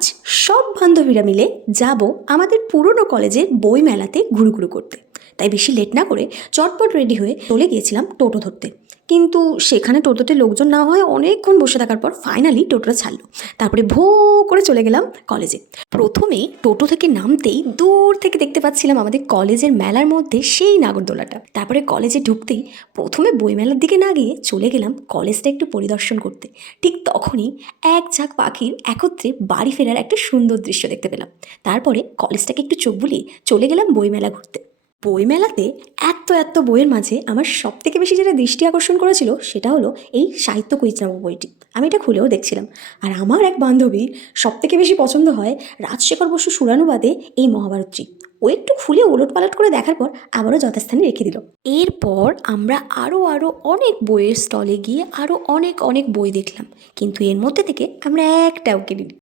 আজ সব বান্ধবীরা মিলে যাব আমাদের পুরনো কলেজের বই মেলাতে ঘুরু করতে। তাই বেশি লেট না করে চটপট রেডি হয়ে চলে গিয়েছিলাম টোটো ধরতে। কিন্তু সেখানে টোটোতে লোকজন না হয় অনেকক্ষণ বসে থাকার পর ফাইনালি টোটোটা ছাড়লো। তারপরে ভো করে চলে গেলাম কলেজে। প্রথমেই টোটো থেকে নামতেই দূর থেকে দেখতে পাচ্ছিলাম আমাদের কলেজের মেলার মধ্যে সেই নাগরদোলাটা। তারপরে কলেজে ঢুকতেই প্রথমে বইমেলার দিকে না গিয়ে চলে গেলাম কলেজটা একটু পরিদর্শন করতে। ঠিক তখনই এক ঝাঁক পাখির একত্রে বাড়ি ফেরার একটা সুন্দর দৃশ্য দেখতে পেলাম। তারপরে কলেজটাকে একটু চোখ বুলিয়ে চলে গেলাম বইমেলা ঘুরতে। বইমেলাতে এত বইয়ের মাঝে আমার সব থেকে বেশি যেটা দৃষ্টি আকর্ষণ করেছিল সেটা হলো এই সাহিত্য কুইজ নামক বইটি। আমি এটা খুলেও দেখছিলাম, আর আমার এক বান্ধবীর সব থেকে বেশি পছন্দ হয় রাজশেখর বসু সুরানুবাদে এই মহাভারতটি। ও একটু খুলে ওলটপালট করে দেখার পর আবারও যথাস্থানে রেখে দিল। এরপর আমরা আরও অনেক বইয়ের স্টলে গিয়ে আরও অনেক বই দেখলাম, কিন্তু এর মধ্যে থেকে আমরা একটাও কিনিনি।